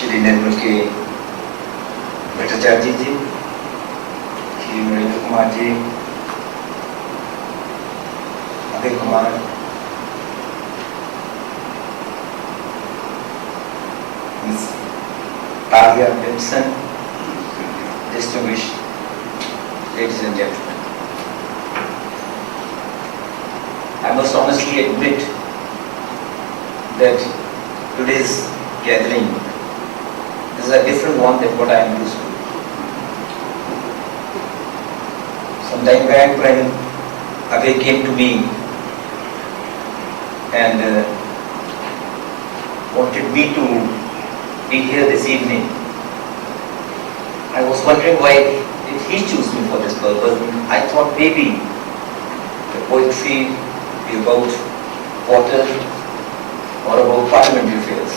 श्री निर्मल के भट्टाचार्य जी, Shri Narendra Kumar ji, Abhay Kumar, Miss Abhay K, distinguished ladies and gentlemen. I must honestly admit that today's gathering is a different one than what I am used to. Some time back when Abhay came to me and wanted me to be here this evening, I was wondering why did he choose me for this purpose. I thought maybe the poetry be about water or about parliamentary affairs.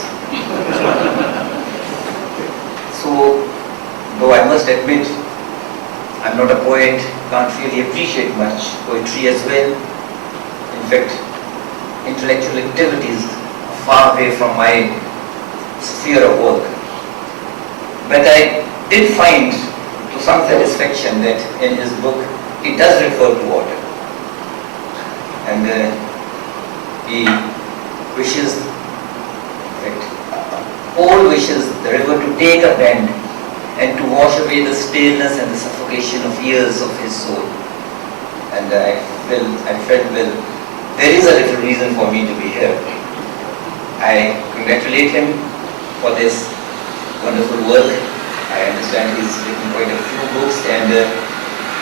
So, though I must admit I'm not a poet, can't really appreciate much poetry as well. In fact, intellectual activities are far away from my sphere of work. But I did find to some satisfaction that in his book he does refer to water. And he wishes, in fact, all wishes the river to take a bend and to wash away the staleness and the suffocation of years of his soul. And I felt, well, there is a little reason for me to be here. I congratulate him for this wonderful work. I understand he's written quite a few books, and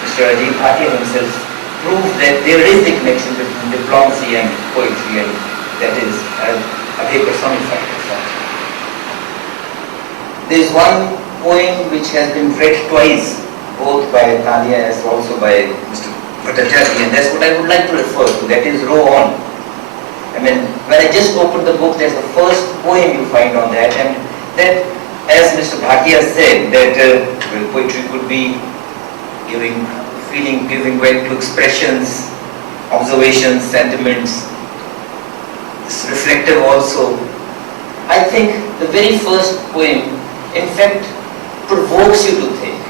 Mr. Abhay K himself proved that there is a connection between diplomacy and poetry, and that is Abhay personified as such. There is one poem which has been read twice, both by Talia as also by Mr. Bhattacharya, and that's what I would like to refer to, that is Row On. I mean, when I just opened the book, there's the first poem you find on that, and that, as Mr. Bhatia said, that well, poetry could be giving way to expressions, observations, sentiments. It's reflective also. I think the very first poem, in fact, provokes you to think.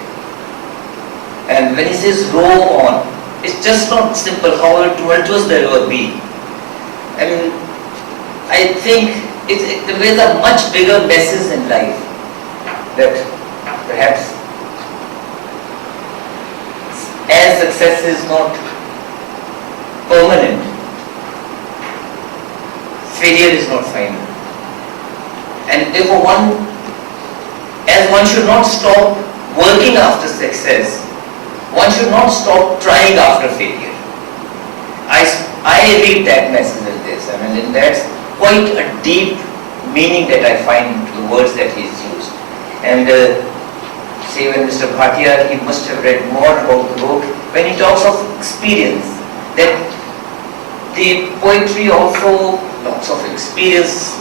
And when he says row on, it's just not simple, however tumultuous the river be. I mean, I think there are much bigger messes in life that perhaps as success is not permanent, failure is not final. And therefore one should not stop working after success, one should not stop trying after failure. I read that message as this. I mean, and that's quite a deep meaning that I find to the words that he's used. And say when Mr. Bhatia, he must have read more about the book, when he talks of experience, that the poetry also talks of experience.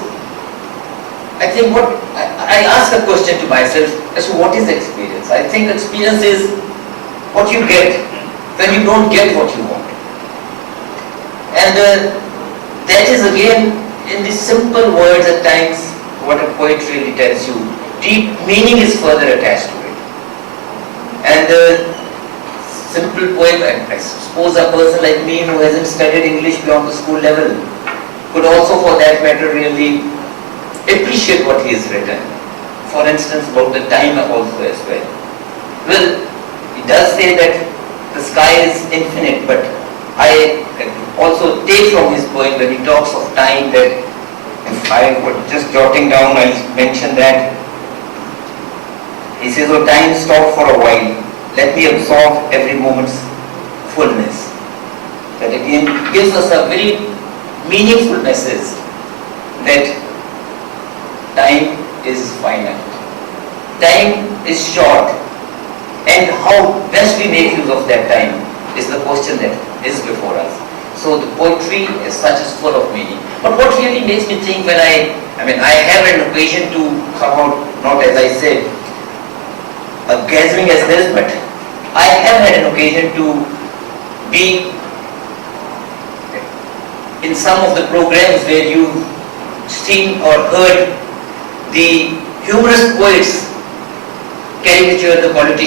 I think I ask a question to myself as to what is experience. I think experience is what you get when you don't get what you want. And that is again, in the simple words at times, what a poet really tells you. Deep meaning is further attached to it. And simple poem, I suppose a person like me who hasn't studied English beyond the school level could also, for that matter, really appreciate what he has written. For instance, about the time also as well. Well, he does say that the sky is infinite, but I also take from his poem when he talks of time that, if I were just jotting down, I'll mention that. He says, "Oh, time stop for a while. Let me absorb every moment's fullness." That again gives us a very meaningful message that time is finite. Time is short. And how best we make use of that time is the question that is before us. So the poetry as such is full of meaning. But what really makes me think when I have an occasion to come out, not as I said, a gathering as this, but I have had an occasion to be in some of the programs where you've seen or heard the humorous poets caricature the politician